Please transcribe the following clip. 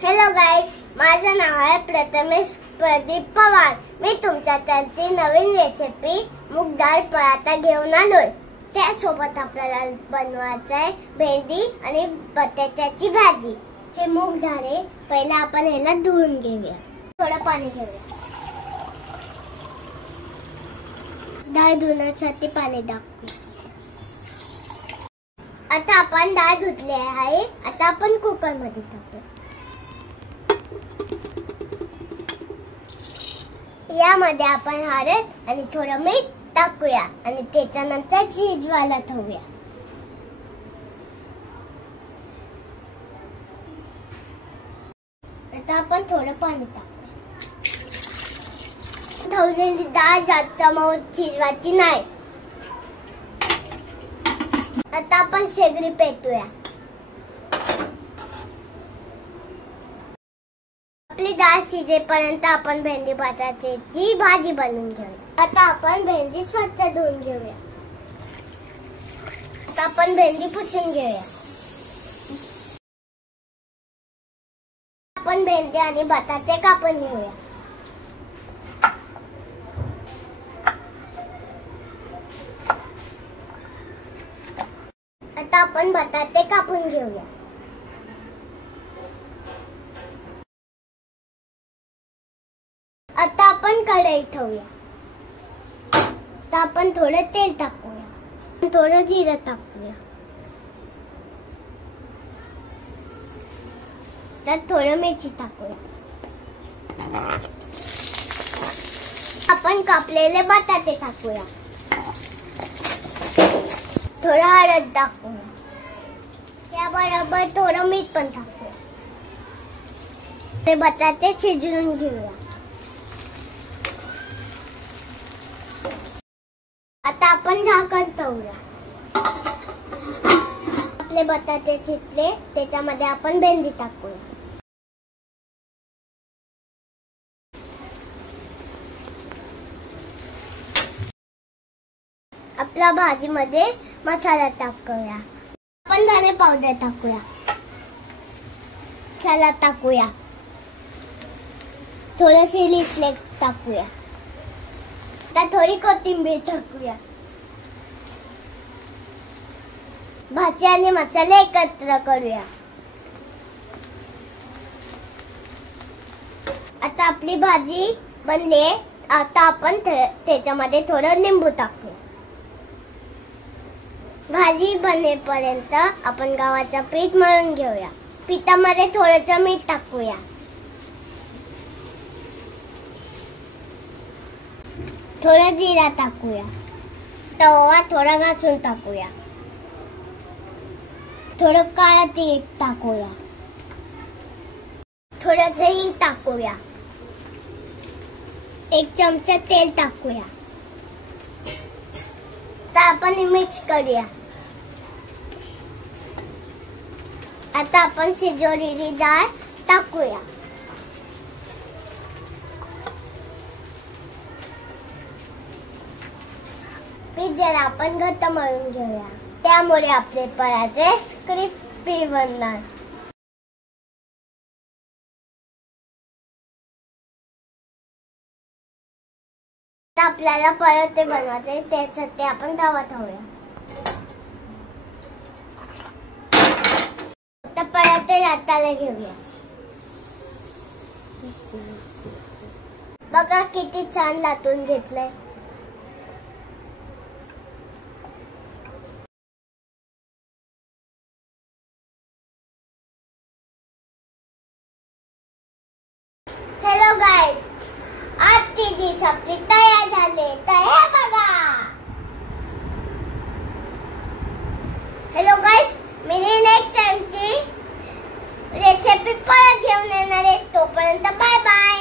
Hello guys, माझं नाव आहे प्रथमेश प्रदीप पवार। मी तुमच्यासाठी नवीन रेसिपी मूग डाळ पराठा घेऊन आलोय। त्यासोबत आपल्याला बनवायचं आहे भेंडी आणि बटाट्याची भाजी। हे मूग डाळ आहे, पहिला आपण ह्याला धुवून घेऊया। थोडं पाणी घेऊया। डाळ धुण्यासाठी पाणी टाकूया। आता आपण डाळ धुतली आहे। आता आपण कुकर मध्ये टाकूया। यामध्ये आपण हळद आणि थोडं मीठ टाकूया आणि त्याच्यानंतर शिजवायला ठेवूया। आता आपण थोडं पाणी टाकूया। ठेवलेली डाळ जास्त मऊ शिजवायची नाही। आता आपण शेगडी पेटूया। आपली डाळ शिजेपर्यंत आपण भेंडी बटाट्याची भाजी बनवून घेऊया। आता आपण भेंडी स्वच्छ धुवून घेऊया। आता आपण भेंडी पुसून घेऊया। आपण भेंडी आणि बटाटे कापून घेऊया। आता आपण बटाटे कापून घेऊया। आता आपण कढई ठेवूया। आता आपण थोडं तेल टाकूया। थोडं जिरं टाकूया। त्यात थोडं मिरची टाकूया। आपण कापलेले बटाटे टाकूया। थोडं हळद टाकूया। त्याबरोबर थोडं मीठ पण टाकूया। ते बटाटे शिजवून घेऊया। आता आपण झाकण ठेवूया। आपले बटाटे शिजले, त्याच्यामध्ये आपण भेंडी टाकूया। आपल्या भाजीमध्ये मसाला टाकूया। आपण धने पावडर टाकूया। मसाला टाकूया। थोडं चिली फ्लेक्स टाकूया। आता थोडी कोथिंबीर टाकूया। भाजी आणि मसाले एकत्र करूया। आता आपली भाजी बनली। आता आपण त्याच्यामध्ये थोडं लिंबू टाकूया। भाजी बनेपर्यंत आपण गव्हाचं पीठ मळून घेऊया। पिठामध्ये थोडंसं मीठ टाकूया। थोडं जिरा टाकूया। तवा थोडा घासून टाकूया। थोडं काळं तीळ टाकूया। थोडंसं हिंग टाकूया। एक चमचा तेल टाकूया। आता आपण मिक्स करूया। आता आपण शिजवलेली डाळ टाकूया। पीठ जरा आपण घट्ट मळून घेऊया। त्यामुळे आपले पराठे क्रिस्पी बनणार। आपल्याला पराठे बनवायचे, त्यासाठी आपण तवा ठेवूया। आता पराठे लाटायला घेऊया। बघा किती छान लाटून घेतलंय। हॅलो गाईज, आजची डिश आपली तयार झाली। तर हे बघा। हॅलो गाईज, मी नेक्स्ट टाइमची रेसिपी परत घेऊन येणार आहे। तोपर्यंत बाय बाय।